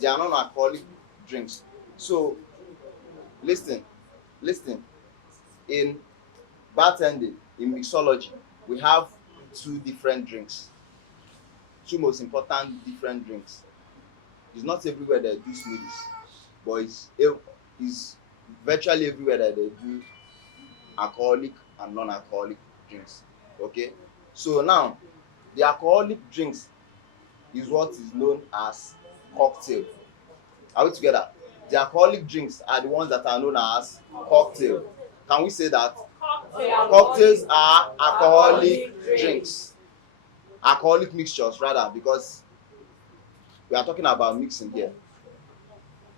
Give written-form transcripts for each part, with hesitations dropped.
They are non-alcoholic drinks. So listen, listen. In bartending, in mixology, we have two different drinks, two most important different drinks. It's not everywhere they do smoothies, but it's virtually everywhere that they do alcoholic and non-alcoholic drinks. Okay, so now the alcoholic drinks is what is known as cocktail. Are we together? The alcoholic drinks are the ones that are known as cocktail. Can we say that? Cocktails are alcoholic drinks, alcoholic mixtures rather, because we are talking about mixing here.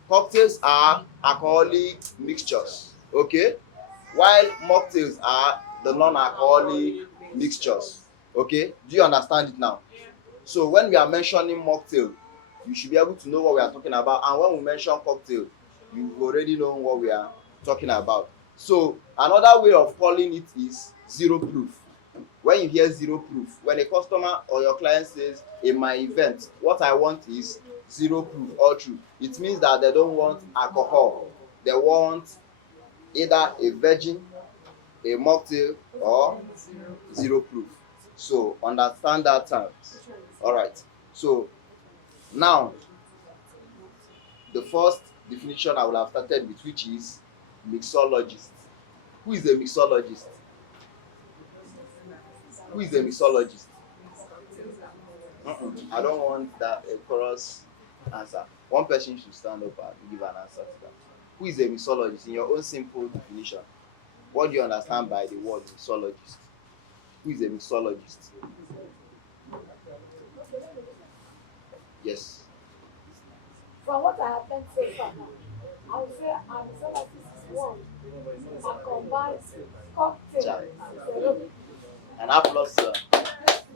Cocktails are alcoholic mixtures, okay, while mocktails are the non-alcoholic mixtures. Okay, do you understand it now? So when we are mentioning mocktail, you should be able to know what we are talking about, and when we mention cocktail, you already know what we are talking about. So another way of calling it is zero proof. When you hear zero proof, when a customer or your client says, in my event what I want is zero proof all through, it means that they don't want alcohol. They want either a virgin, a mocktail, or zero proof. So understand that term. All right, so now the first definition I will have started with, which is mixologist. Who is a mixologist? Who is a mixologist? I don't want that a chorus answer. One person should stand up and give an answer to that. Who is a mixologist? In your own simple definition, what do you understand by the word mixologist? Who is a mixologist? Yes. From what I have learned so far, I would say an mixologist is one that combines cocktail and ceramic. An applause, sir. An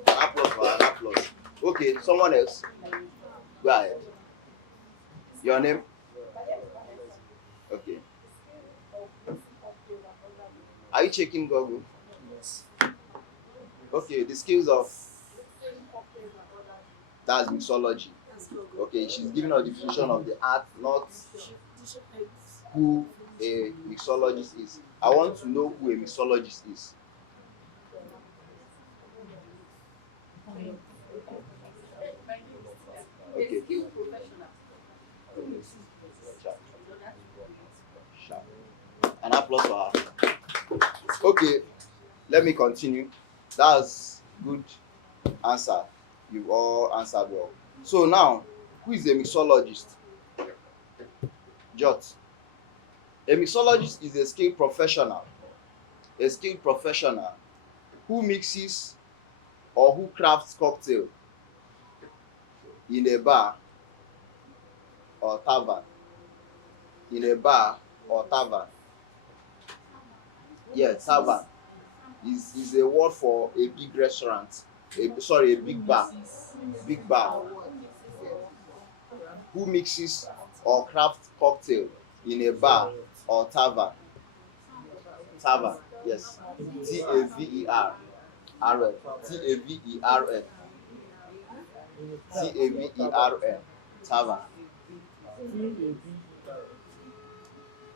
applause for an applause. Okay, someone else. Go ahead. Your name? Okay. Are you checking Google? Okay, the skills of that's mixology. Okay, she's giving a definition of the art, not who a mixologist is. I want to know who a mixologist is. Okay. An applause for her. Okay, let me continue. That's good answer. You all answered well. So now, who is a mixologist? Jot. A mixologist is a skilled professional who mixes or who crafts cocktail in a bar or tavern. In a bar or tavern. Yeah, tavern is a word for a big restaurant. A big bar. Big bar. Who mixes or crafts cocktail in a bar or tavern. Tavern, yes. Taver. RN. Taver. Taver. Tavern.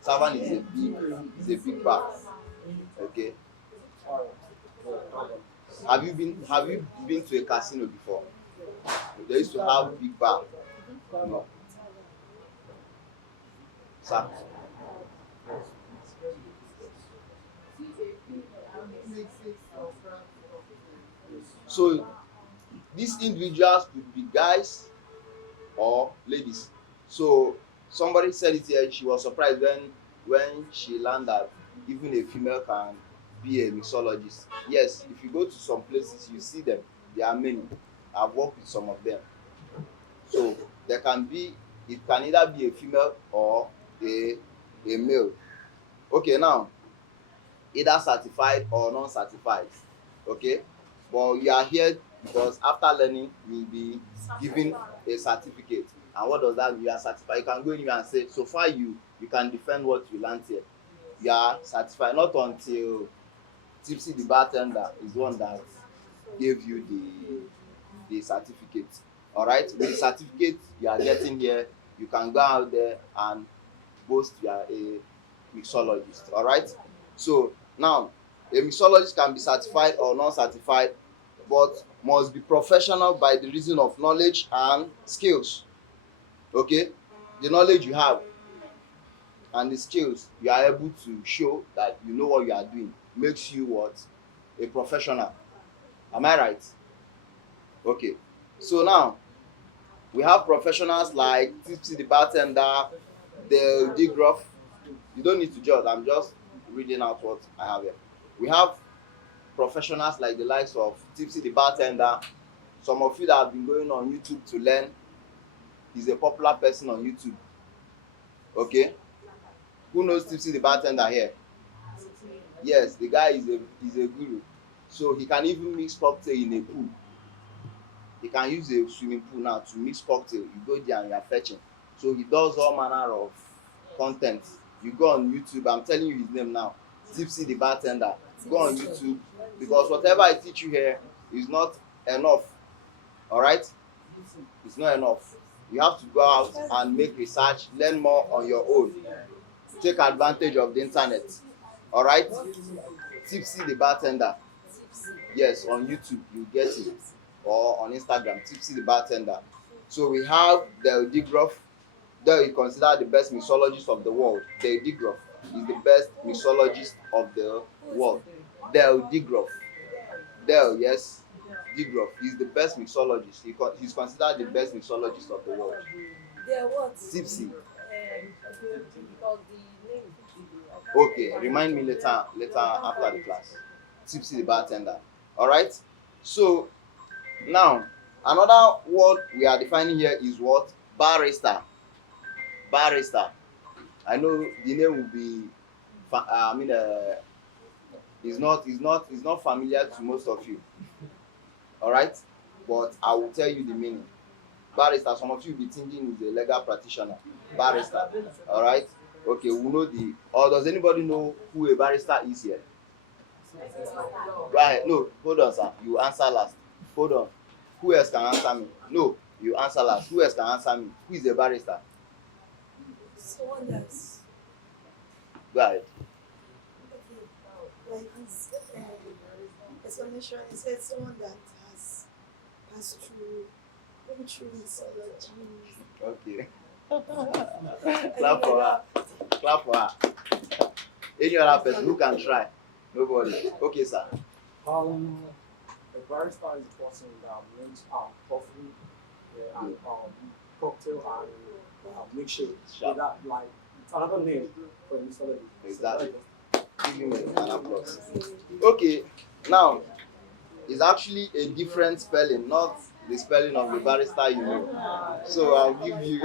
Tavern is a big bar. Okay. Have you been to a casino before? They used to have big bar. No. Sir. So these individuals could be guys or ladies. So somebody said it here, she was surprised when she learned that even a female can be a mixologist. Yes, if you go to some places, you see them. There are many. I've worked with some of them. So it can either be a female or a male. Okay, now either certified or non-certified. Okay, but you are here because after learning you will be given a certificate. And what does that mean? You are certified. You can go in here and say, so far you can defend what you learned here. You are certified. Not until Tipsy the bartender is the one that gave you the certificate. All right, with the certificate you are getting here, you can go out there and boast you are a mixologist. All right. So now, a mixologist can be certified or non-certified, but must be professional by the reason of knowledge and skills. Okay, the knowledge you have and the skills you are able to show that you know what you are doing makes you what? A professional. Am I right? Okay. So now we have professionals like Tipsy the bartender, the digroff. You don't need to judge. I'm just reading out what I have here. We have professionals like the likes of Tipsy the bartender. Some of you that have been going on YouTube to learn, is a popular person on YouTube. Okay, who knows Tipsy the bartender here? Yes, the guy is a guru. So he can even mix cocktail in a pool. He can use a swimming pool now to mix cocktail. You go there and you are fetching. So he does all manner of content. You go on YouTube, I'm telling you his name now, Tipsy the bartender. Go on YouTube, because whatever I teach you here is not enough. All right, it's not enough. You have to go out and make research, learn more on your own, take advantage of the internet. All right, Tipsy the bartender. Yes, on YouTube you get it, or on Instagram, Tipsy the bartender. So we have the digroff. There is considered the best mixologist of the world. The digroff is the best mixologist of the world. Del digroff. Del, yes, digroff. He's the best mixologist. He's considered the best mixologist of the world. They're what? Tipsy. Because the name. Okay, remind me later after the class. Tipsy the bartender. All right. So now another word we are defining here is what? Barrister. Barrister. I know the name will be, is not familiar to most of you. All right, but I will tell you the meaning. Barrister. Some of you will be thinking is a legal practitioner. Barrister. All right. Okay, we know the. Or does anybody know who a barrister is here? Right. No, hold on, sir. You answer last. Hold on. Who else can answer me? No, you answer last. Who else can answer me? Who is a barrister? Someone else. Go ahead. Okay. Like his explanation, he said someone that has passed through, maybe through Mixology. Okay. Clap for her. Clap for her. Any other person who can try? Nobody. Okay, sir. A barista is a person that makes coffee and cocktail and milkshake. So that like it's another name for mixology. Exactly. Give him an applause. Okay, now it's actually a different spelling, not the spelling of the barrister you know. So I'll give you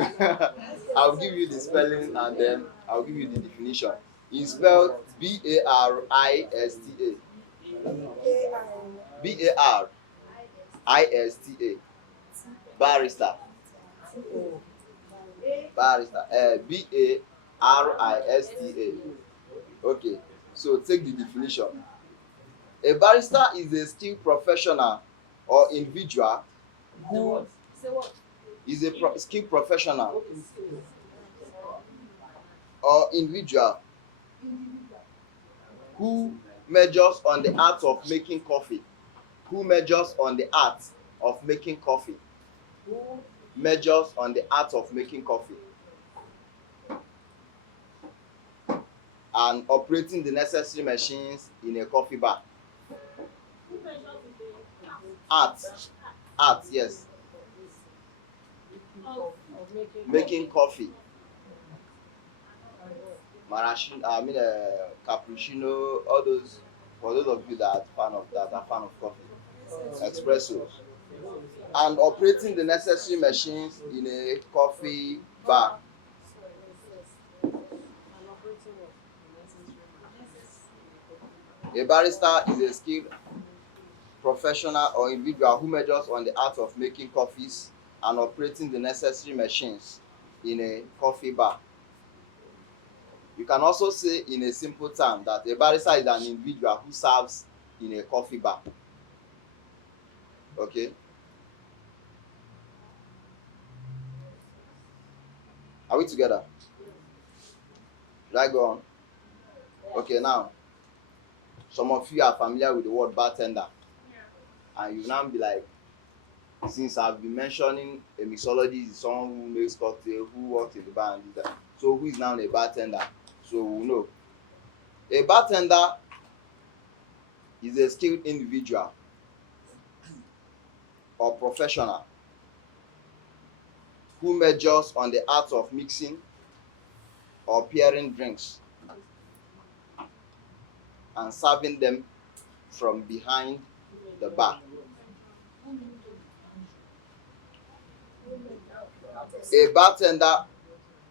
I'll give you the spelling and then I'll give you the definition. It's spelled Barista. Barista. Barrister. Barrister. Barista. Okay, so take the definition. A barrister is a skilled professional or individual who is a skilled professional or individual who majors on the art of making coffee. Who majors on the art of making coffee. Who majors on the art of making coffee and operating the necessary machines in a coffee bar. Art, yes. Making coffee. Maraschino, cappuccino, all those. For those of you that are fan of coffee, espressos, and operating the necessary machines in a coffee bar. A barista is a skilled professional or individual who majors on the art of making coffees and operating the necessary machines in a coffee bar. You can also say in a simple term that a barista is an individual who serves in a coffee bar. Okay. Are we together? Should I go on? Okay, now some of you are familiar with the word bartender, and you now be like, since I've been mentioning a mixologist is someone who makes cocktail, who works in the bar and this that. So who is now a bartender? So we know a bartender is a skilled individual or professional who majors on the art of mixing or pairing drinks and serving them from behind the bar. A bartender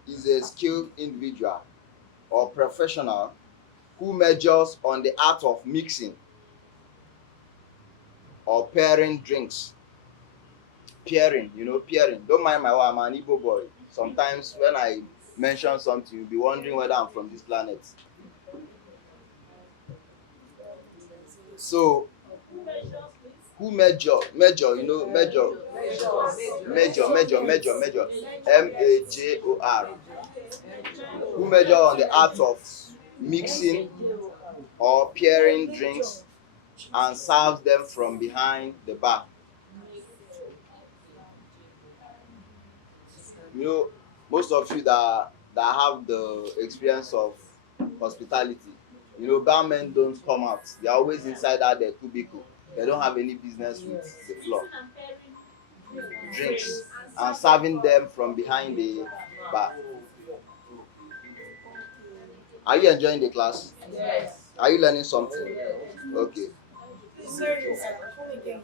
is a skilled individual or professional who majors on the art of mixing or pairing drinks. Pairing, pairing. Don't mind my wife, I'm an Igbo boy. Sometimes when I mention something, you'll be wondering whether I'm from this planet. So, who major, major, major, who major on the art of mixing or pairing drinks and serves them from behind the bar. Most of you that have the experience of hospitality, barmen don't come out. They're always inside that their cubicle. They don't have any business with the floor. Drinks and serving them from behind the bar. Are you enjoying the class? Yes. Are you learning something? Okay. Sorry, come again.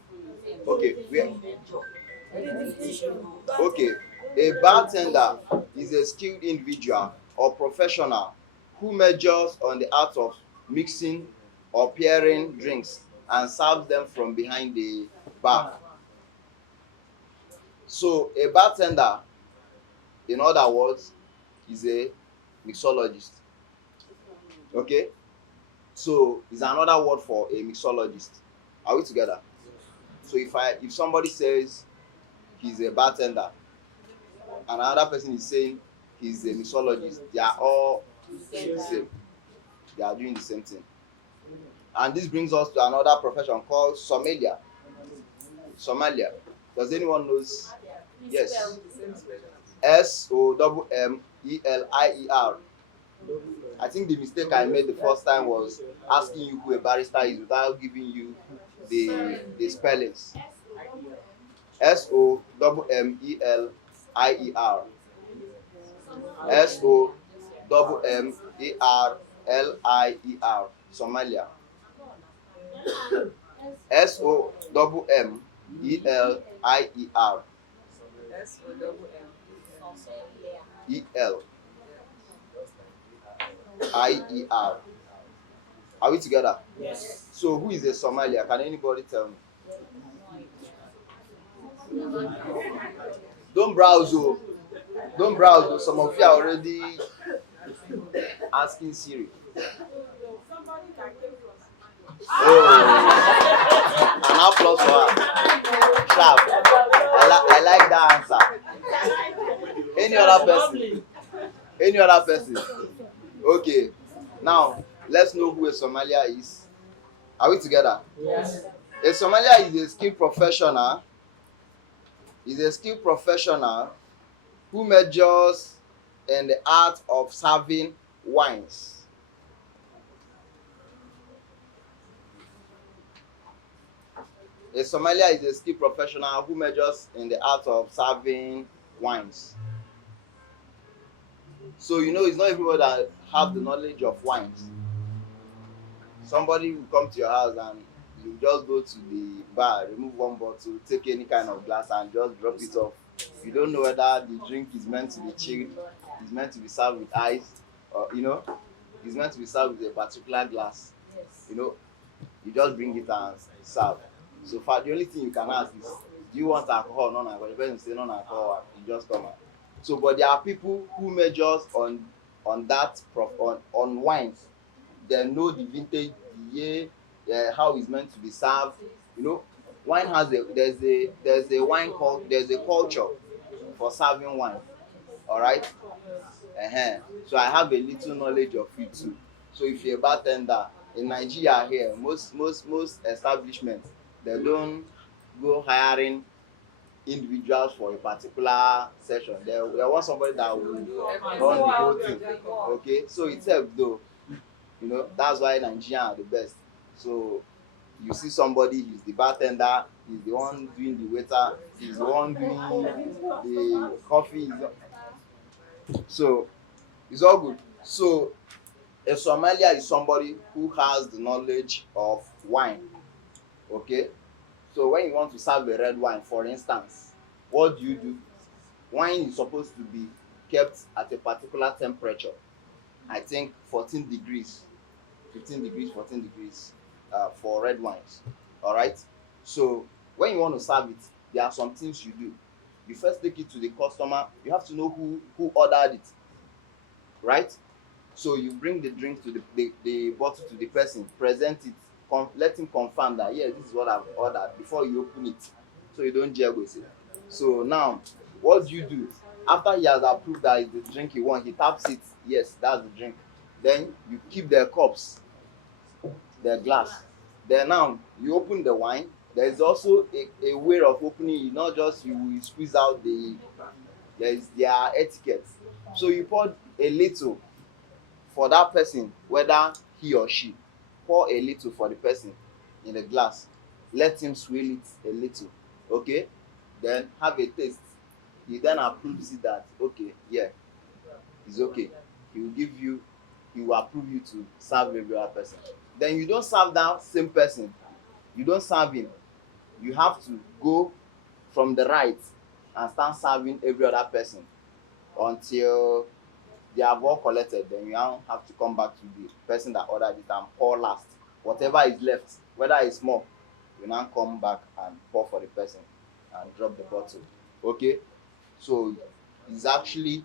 Okay. The definition. Okay. A bartender is a skilled individual or professional who majors on the art of mixing or pairing drinks and serves them from behind the bar. So a bartender, in other words, is a mixologist. Okay? So it's another word for a mixologist. Are we together? So if somebody says he's a bartender and another person is saying he's a mixologist, they are all the same. They are doing the same thing. And this brings us to another profession called sommelier. Sommelier. Does anyone knows? Yes. Sommelier. I think the mistake I made the first time was asking you who a barrister is without giving you the spellings. Sommelier. Sommelier. Somalia. Sommelier. Are we together? Yes. So who is a Somalia? Can anybody tell me? Don't browse, oh. Don't browse, oh. Some of you are already asking Siri. Oh, an applause for her. Sharp. I like that answer. Any other person? Any other person? Okay. Now let's know who a Somalia is. Are we together? Yes. A Somalia is a skilled professional. Is a skilled professional who majors in the art of serving wines. A sommelier is a skilled professional who majors in the art of serving wines. So it's not everybody that have the knowledge of wines. Somebody will come to your house and you just go to the bar, remove one bottle, take any kind of glass and just drop it off. You don't know whether the drink is meant to be chilled, is meant to be served with ice, or is meant to be served with a particular glass. You just bring it and serve. So far, the only thing you can ask is, do you want alcohol, non-alcohol? The person say non-alcohol, you just come out. So, but there are people who majors on that on wines. They know the vintage, the year, how it's meant to be served. Wine has there's a wine called there's a culture for serving wine. All right. So I have a little knowledge of it too. So if you're a bartender in Nigeria here, most establishments, they don't go hiring individuals for a particular session. They want somebody that will run the whole thing. Okay, so it helps though. That's why Nigerians are the best. So you see somebody, he's the bartender, he's the one doing the waiter, he's the one doing the coffee. So it's all good. So a sommelier is somebody who has the knowledge of wine. Okay, so when you want to serve a red wine, for instance, what do? Wine is supposed to be kept at a particular temperature. I think 14 degrees, 15 degrees, 14 degrees for red wines. All right. So when you want to serve it, there are some things you do. You first take it to the customer. You have to know who ordered it, right? So you bring the drink to the bottle to the person, present it, let him confirm that yes, this is what I've ordered before you open it, so you don't jam with it. So now, what do? After he has approved that it's the drink he wants, he taps it. Yes, that's the drink. Then you keep their cups, their glass. Then now you open the wine. There is also a way of opening it, not just you squeeze out there is their etiquette. So you pour a little for that person, whether he or she, pour a little for the person in the glass, let him swirl it a little, okay, then have a taste. He then approves it that okay, yeah, it's okay. He will approve you to serve every other person. Then you don't serve that same person, you don't serve him. You have to go from the right and start serving every other person until they have all collected. Then you now have to come back to the person that ordered it and pour last. Whatever is left, whether it's more, you now come back and pour for the person and drop the bottle. Okay, so it's actually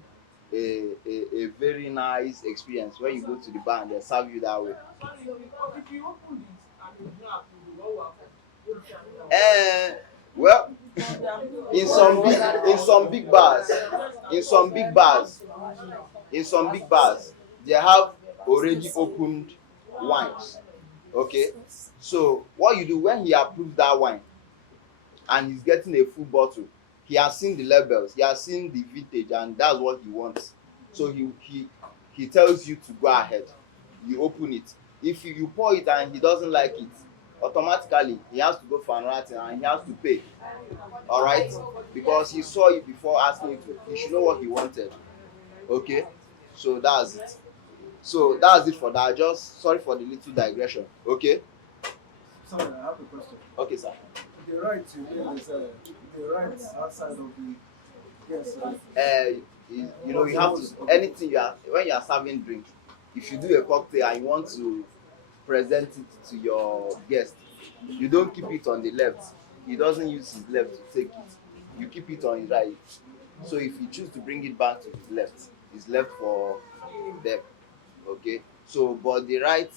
a very nice experience when you go to the bar and they serve you that way. And well, in some big bars, in some big bars, in some big bars, they have already opened wines. Okay, so what you do when he approves that wine and he's getting a full bottle, he has seen the labels, he has seen the vintage, and that's what he wants. So he tells you to go ahead. You open it. If you pour it and he doesn't like it, automatically he has to go for another thing and he has to pay. All right, because he saw it before asking you to. He should know what he wanted. Okay, so that's it. So that's it for that. Just sorry for the little digression. Okay. Sorry, I have a question. Okay, sir. The right to live is the right outside of the yes. You have to anything you are when you are serving drink. If you do a cocktail and you want to present it to your guest, you don't keep it on the left. He doesn't use his left to take it. You keep it on his right. So if you choose to bring it back to his left for them. Okay. So but the right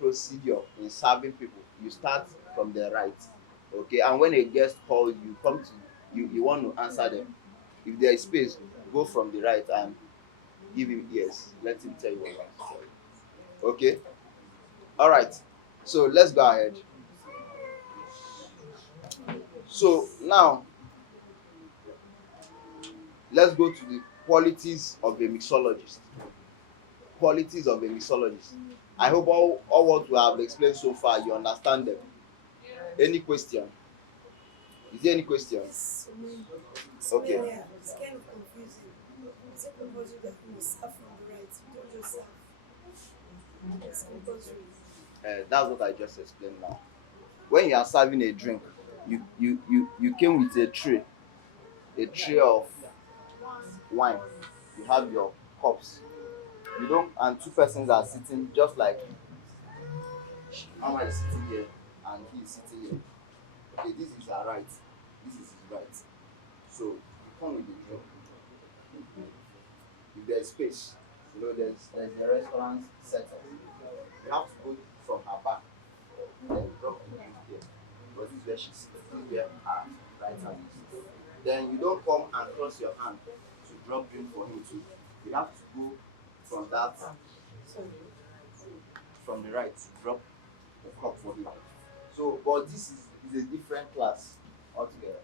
procedure in serving people, you start from the right. Okay, and when a guest calls you, come to you want to answer them. If there is space, go from the right and give him ears, let him tell you what you want to tell. Okay, all right, so let's go ahead. So now let's go to the qualities of a mixologist. Qualities of a mixologist. I hope all what we have explained so far, you understand them. Any question? Is there any question? Okay. Yeah, it's kind of confusing. Is it compulsory that you must serve from the right? You don't just serve. It's compulsory. That's what I just explained now. When you are serving a drink, you came with a tray of wine. You have your cups. You don't, and two persons are sitting just like Mama is sitting here and he is sitting here. Okay, this is her right. This is his right. So you come with the drink. If there's space, there's a restaurant setup. You have to go from her back, then drop the drink here. Because this is where she sits. This is where her right hand is. Then you don't come and cross your hand to drop drink for him too, we have to go from that, from the right, to drop the cup for him. So, but this is a different class altogether.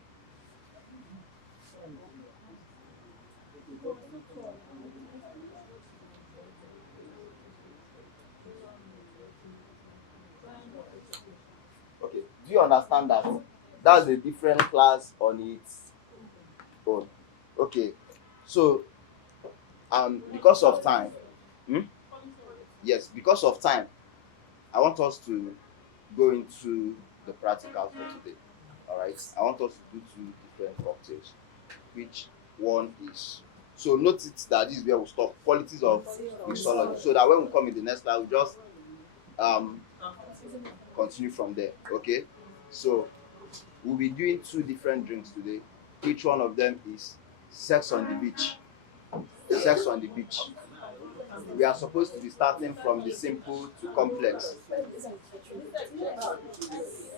Okay, do you understand that? That's a different class on its own. Okay, so because of time, hmm? Yes, because of time, I want us to go into the practical for today. All right, I want us to do two different cocktails. Which one is? So notice that this is where we stop. Qualities of mixology. So that when we come in the next slide, we just um continue from there. Okay. So we'll be doing two different drinks today. Each one of them is sex on the beach. Sex on the beach. We are supposed to be starting from the simple to complex.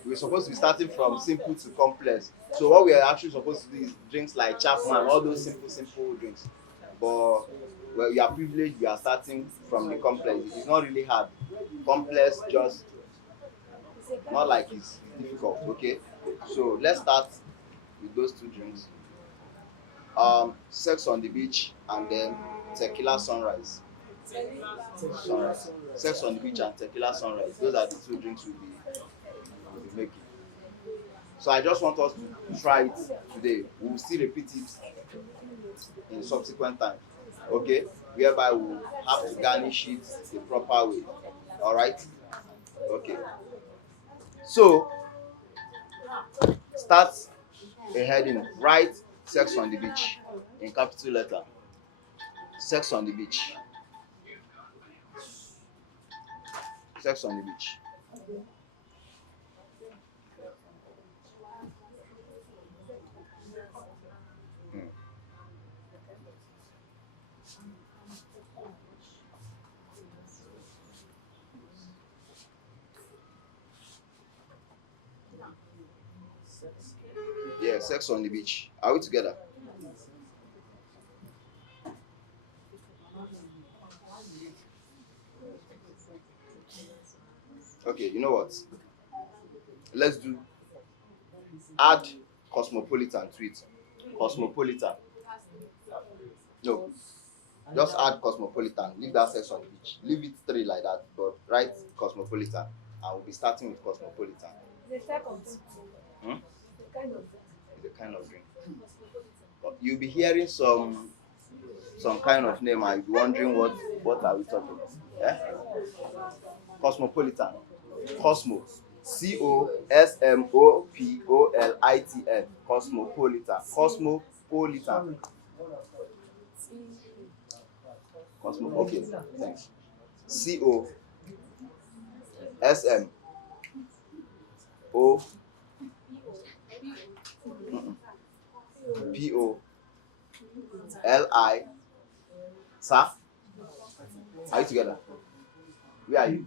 We're supposed to be starting from simple to complex. So what we are actually supposed to do is drinks like Chapman, all those simple drinks. But well, we are privileged. We are starting from the complex. It's not really hard. Complex, just not like it's difficult. Okay. So let's start with those two drinks. Sex on the beach and then tequila sunrise. Sunrise. Sex on the beach and tequila sunrise. Those are the two drinks we'll be making. So I just want us to try it today. We will still repeat it in subsequent times. Okay? Whereby we will have to garnish it the proper way. Alright? Okay. So start a heading. Write sex on the beach in capital letter. Sex on the beach. Sex on the beach. Hmm. Yeah, sex on the beach. Are we together? Okay, you know what? Let's do add cosmopolitan to it. Cosmopolitan. No, just add cosmopolitan. Leave that sex on the beach. Leave it three like that, but write cosmopolitan. And we'll be starting with cosmopolitan. Hmm? It's a kind of drink. But you'll be hearing some kind of name and you'll be wondering what are we talking about. Yeah? Cosmopolitan. Cosmo. Cosmopolitan. Cosmopolitan. Cosmopolitan. Cosmo. Okay. Thanks. Cosmo. Sir, are you together? Where are you?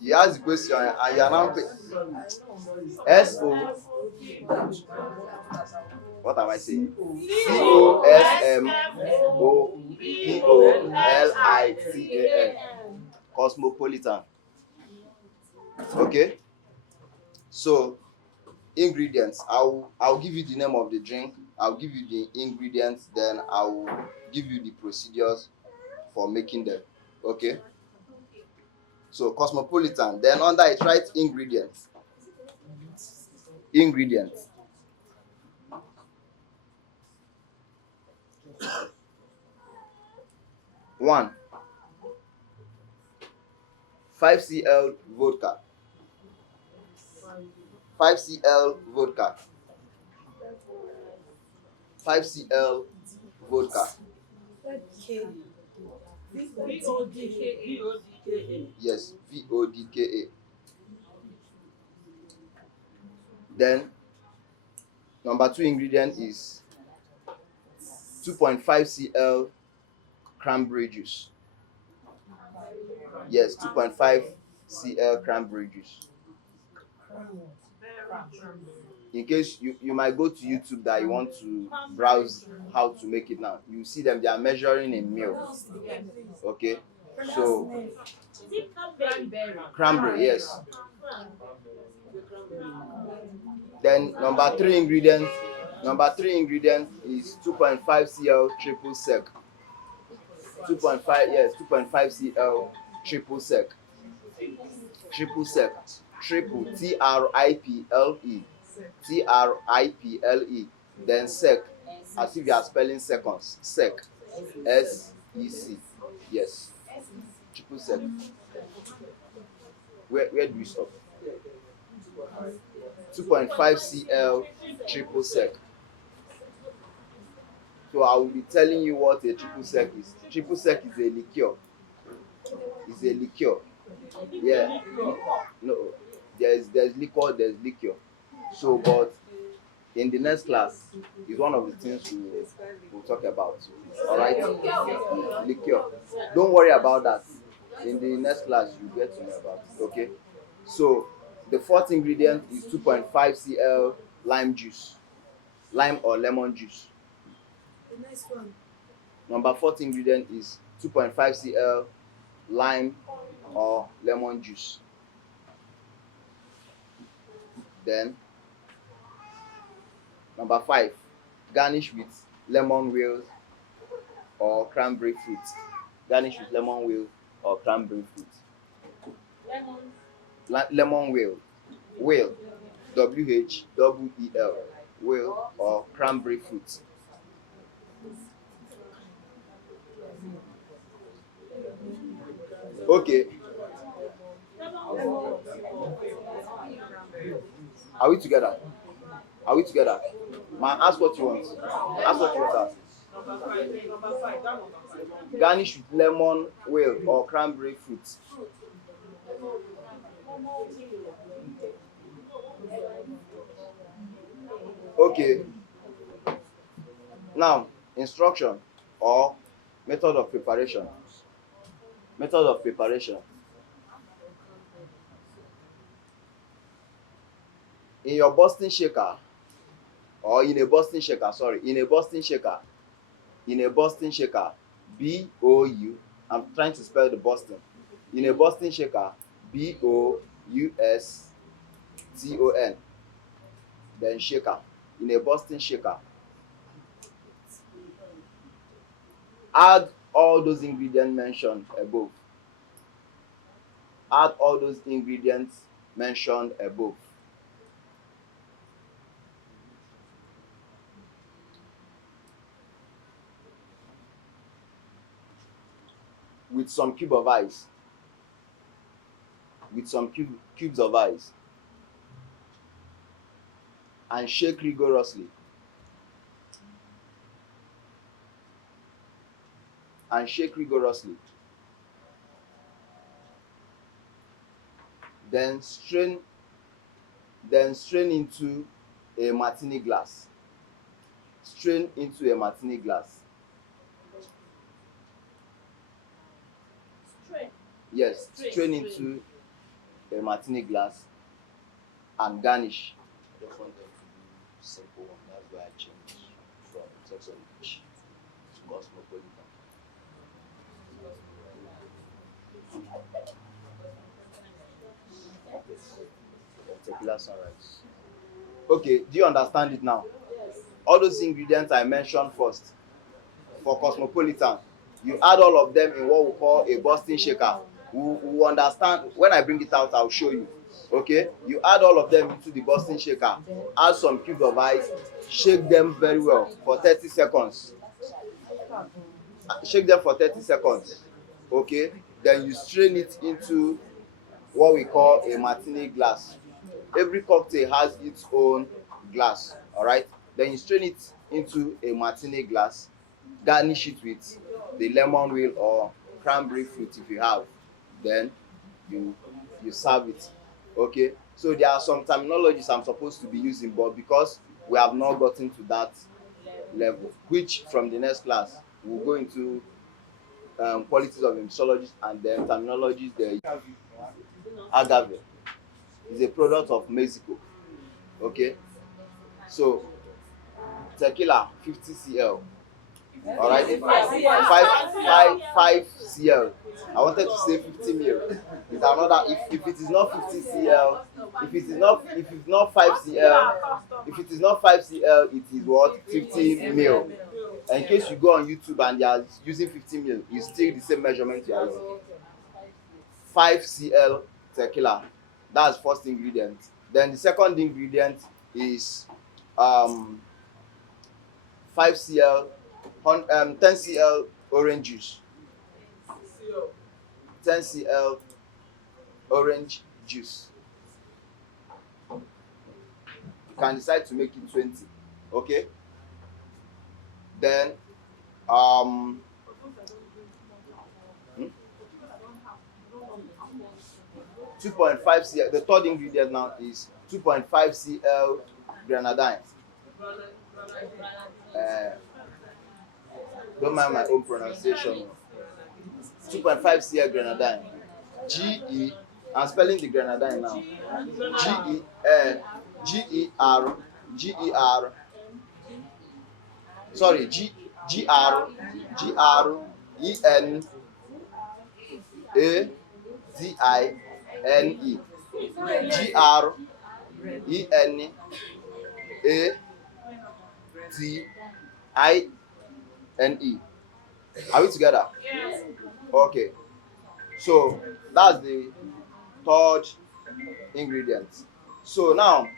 You ask the question and you are now S-O. What am I saying? Cosmopolitan. Cosmopolitan. Okay. So ingredients. I'll give you the name of the drink. I'll give you the ingredients. Then I'll give you the procedures for making them. Okay. So cosmopolitan. Then under it write ingredients. Ingredients. One. 5 cl vodka. 5 cl vodka. 5 cl vodka. Yes, vodka. Then number two ingredient is 2.5 cl cranberry juice. Yes, 2.5 cl cranberry juice. In case you might go to YouTube that you want to browse how to make it now, you see them, they are measuring in mil. Okay, so cranberry, yes. Then number three ingredient is 2.5 cl triple sec. 2.5, yes, 2.5 cl triple sec. Triple sec. Triple, triple, triple. Then sec, as if you are spelling seconds. Sec, sec. Yes, triple sec. Where do we stop? 2.5 cl triple sec. So I will be telling you what a triple sec is. Triple sec is a liqueur. It's a liqueur. Yeah. No, there's liquor, there's liquor. So, but in the next class is one of the things we'll talk about. All right, liquor. Don't worry about that. In the next class, you get to know about it. Okay. So the fourth ingredient is 2.5 cl lime juice, lime or lemon juice. The next one. Number fourth ingredient is 2.5 cl lime or lemon juice. Then number 5, garnish with lemon wheel or cranberry fruit. Garnish with lemon wheel or cranberry fruit. Lemon wheel, wheel, wheel, wheel or cranberry fruit. Okay. Are we together? Are we together? Man, ask what you want. Ask what you want. Garnish with lemon wheel or cranberry fruit. Okay. Now, instruction or method of preparation. Method of preparation. In your Boston shaker, or in a Boston shaker, sorry, in a Boston shaker, B-O-U, I'm trying to spell the Boston. In a Boston shaker, B-O-U-S-T-O-N, then shaker. In a Boston shaker, add all those ingredients mentioned above. Add all those ingredients mentioned above. With some cube of ice. With some cubes of ice. And shake rigorously. And shake rigorously. Then strain into a martini glass. Strain into a martini glass. Yes, strain into a martini glass and garnish. I just want them to do simple one. That's why I changed from Sex on the Beach to Cosmopolitan. Tequila sunrise. Okay, do you understand it now? All those ingredients I mentioned first for Cosmopolitan, you add all of them in what we call a Boston shaker. We understand. When I bring it out, I'll show you. Okay, you add all of them into the Boston shaker, add some cubes of ice, shake them very well for 30 seconds. Shake them for 30 seconds. Okay, then you strain it into what we call a martini glass. Every cocktail has its own glass. All right, then you strain it into a martini glass, garnish it with the lemon wheel or cranberry fruit if you have, then you serve it. Okay, so there are some terminologies I'm supposed to be using, but because we have not gotten to that level, which from the next class we'll go into qualities of mixology and then terminologies there. Agave is a product of Mexico. Okay, so tequila 50 cl. All right, 5 cl. I wanted to say 50 mil. Is another, if it is not 50 cl, if it's not 5 cl, if it is not 5 cl, it is what, 50 mil. And in case you go on YouTube and they are using 50 mil, it's still the same measurement you are using. 5 cl tequila. That's first ingredient. Then the second ingredient is 5 cl 10 cl orange juice. 10 cl orange juice. You can decide to make it 20. Okay, then 2.5 cl. The third ingredient now is 2.5 cl grenadine. Don't mind my own pronunciation. 2.5 cl grenadine. GE. I'm spelling the grenadine now. G-E-R. Sorry, Grenadine. Grenadine. Are we together? Okay. So that's the third ingredient. So now,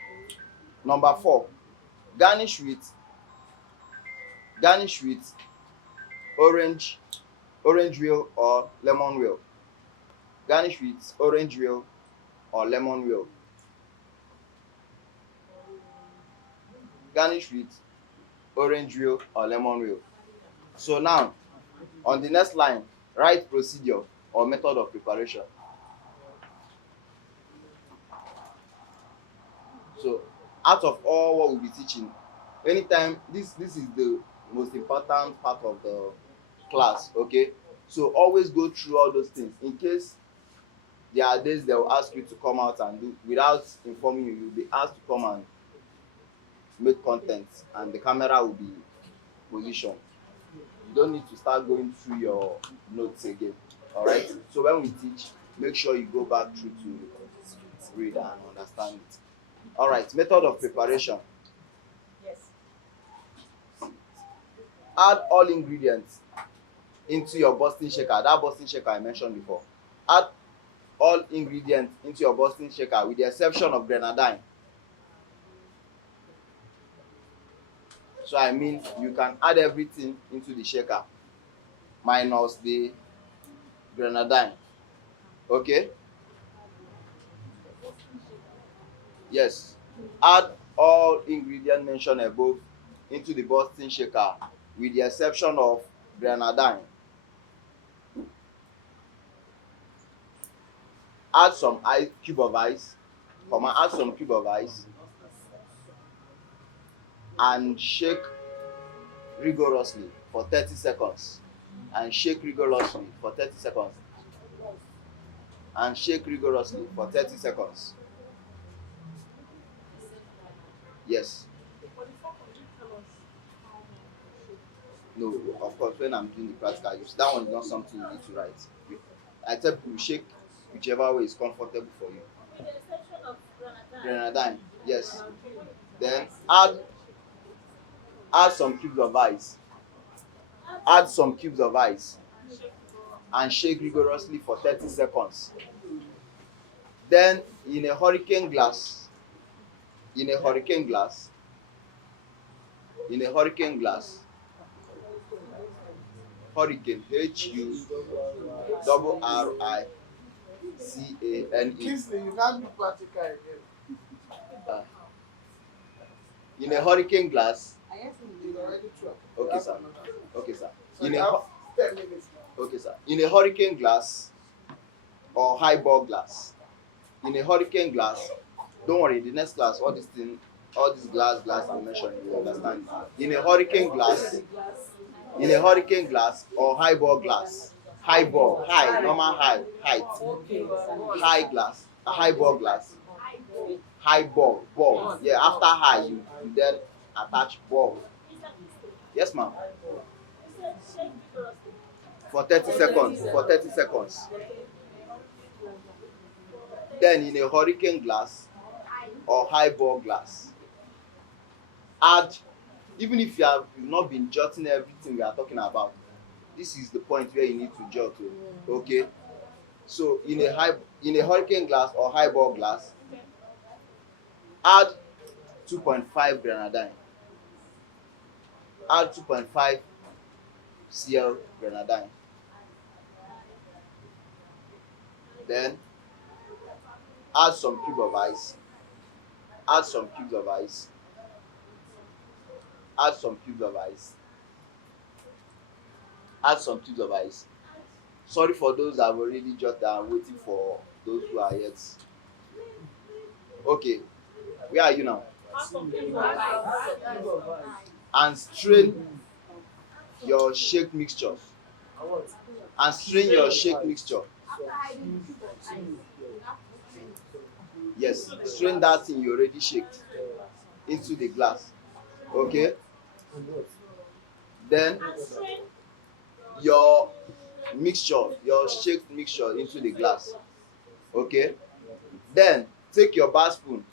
number 4, garnish with orange wheel or lemon wheel. Garnish with orange wheel or lemon wheel. Garnish with orange wheel or lemon wheel. So now, on the next line, write procedure or method of preparation. So out of all what we'll be teaching, anytime this is the most important part of the class. Okay, so always go through all those things. In case there are days they will ask you to come out and do without informing you, you'll be asked to come and make content and the camera will be positioned. You don't need to start going through your notes again. All right, so when we teach, make sure you go back through to read and understand it. All right, method of preparation. Add all ingredients into your busting shaker. That busting shaker I mentioned before. Add all ingredients into your busting shaker with the exception of grenadine. So I mean you can add everything into the shaker minus the grenadine. Okay? Yes. Add all ingredients mentioned above into the busting shaker with the exception of grenadine. Add some cube of ice, and shake rigorously for 30 seconds. And shake rigorously for 30 seconds. Yes. No, of course, when I'm doing the practical use, that one is not something you need to write. I tell people shake whichever way is comfortable for you. With the exception of Grenadine, yes. Then add some cubes of ice. And shake rigorously for 30 seconds. Then in a hurricane glass, hurricane, HURRICANE. You can't do practical again. In a hurricane glass. It's already true. Okay, sir. So you have 10 minutes now. Okay, sir. In a hurricane glass or highball glass. In a hurricane glass, don't worry, the next class, all this glass I'm mentioning, you understand. In a hurricane glass or highball glass. Normal height. High glass, a highball glass. high ball. Yeah, after high, you then attach ball. Yes, ma'am. For 30 seconds. For 30 seconds. Then in a hurricane glass or highball glass, add, even if you've not been jotting everything we are talking about, this is the point where you need to jot to. Okay. So in a hurricane glass or highball glass, add 2.5 grenadine. Add 2.5 cl grenadine. Then add some cube of ice. Add some cubes of ice. Add some cubes of ice. Add some cubes of ice. Sorry for those that have already jotted and waiting for those who are yet. Okay, where are you now? And strain your shake mixture. And strain your shake mixture. Yes, strain that thing you already shaked into the glass. Okay. Then your shaked mixture into the glass. Okay. Then take your bar spoon,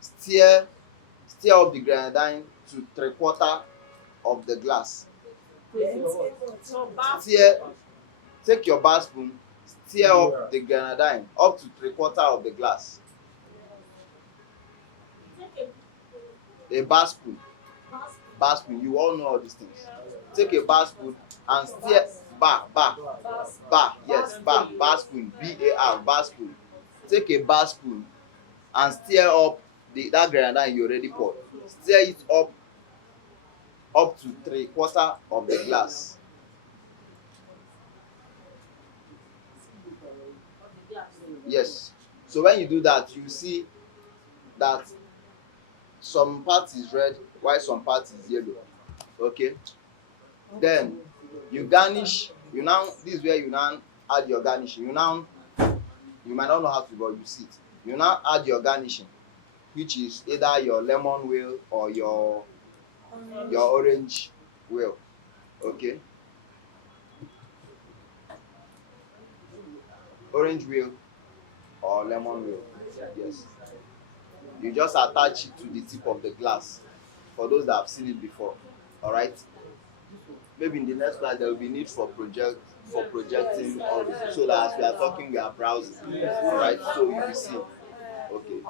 stir up the grenadine to 3/4 of the glass. Take your bar spoon, stir up the grenadine up to 3/4 of the glass. A bar spoon. You all know all these things. Take a bar spoon and stir bar spoon, bar spoon. Take a bar spoon and stir up that grenadine you already poured. Stir it up to 3/4 of the glass. Yes. So when you do that, you see that some part is red while some part is yellow. Okay. Then you garnish. This is where you now add your garnishing. You might not know how to, but you see it. You now add your garnishing, which is either your lemon wheel or your orange wheel. Okay. Orange wheel or lemon wheel. Yes. You just attach it to the tip of the glass for those that have seen it before. All right. Maybe in the next class there will be need for projecting all this, so that as we are talking we are browsing. All right. So you will see. Okay.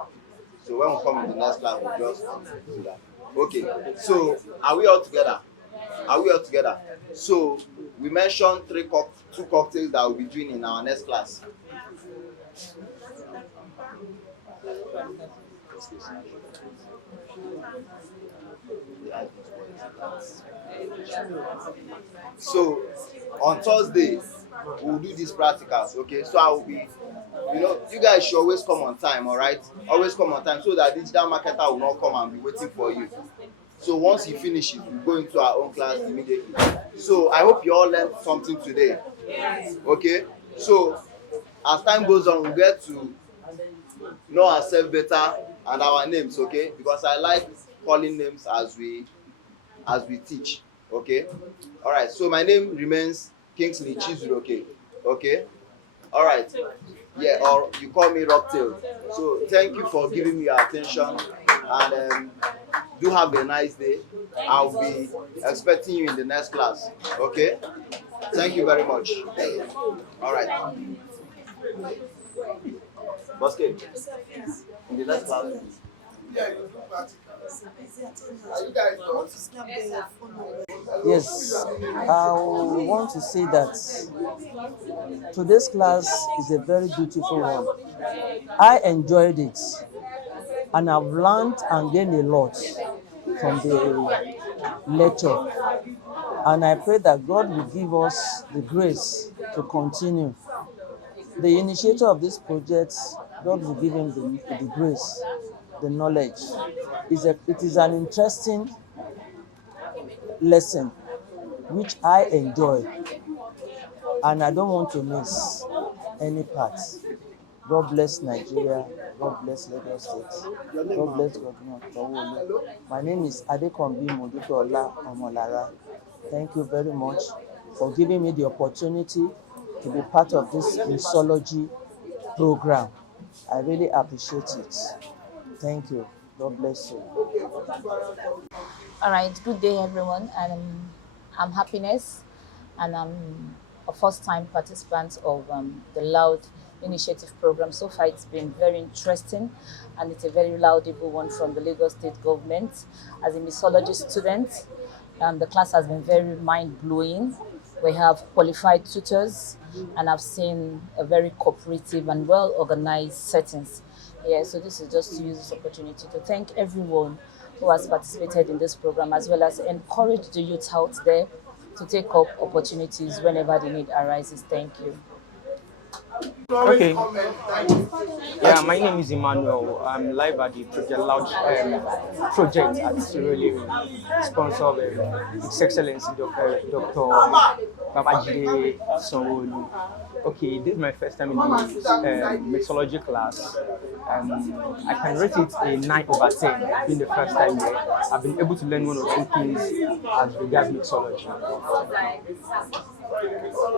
So when we come in the next class we'll just do that. Okay. So are we all together? So we mentioned two cocktails that we'll be doing in our next class. So on Thursday we'll do these practicals. Okay, so I will be, you guys should always come on time. All right, always come on time so that digital marketer will not come and be waiting for you. So once you finish it, we go into our own class immediately. So I hope you all learned something today. Okay, so as time goes on we get to know ourselves better and our names. Okay, because I like calling names as we teach. Okay. All right. So my name remains Kingsley Chizuroke. Okay. All right. Yeah. Or you call me Rocktail. So thank you for giving me your attention, and do have a nice day. I'll be expecting you in the next class. Okay. Thank you very much. All right. Basket. In the next class. Yes, I want to say that today's class is a very beautiful one. I enjoyed it, and I've learned and gained a lot from the lecture. And I pray that God will give us the grace to continue. The initiator of this project, God will give him the grace, the knowledge. It is an interesting lesson which I enjoy, and I don't want to miss any part. God bless Nigeria. God bless Lagos State. God bless Governor Tawolo. My name is Adekombi Modutola Omolara. Thank you very much for giving me the opportunity to be part of this Mixology program. I really appreciate it. Thank you. God bless you. All right, good day, everyone. And I'm Happiness, and I'm a first-time participant of the Loud Initiative program. So far, it's been very interesting, and it's a very laudable one from the Lagos State government. As a mixology student, the class has been very mind-blowing. We have qualified tutors, and I've seen a very cooperative and well-organized settings. Yeah, so this is just to use this opportunity to thank everyone who has participated in this program, as well as encourage the youth out there to take up opportunities whenever the need arises. Thank you. Okay. Yeah, my name is Emmanuel. I'm live at the Project Loud project at Sierra Leone, sponsored His Excellency Dr. Babajide Sanwo-Olu. Okay, this is my first time in the mixology class. I can rate it a 9/10, being the first time there. I've been able to learn one or two things as regards mixology.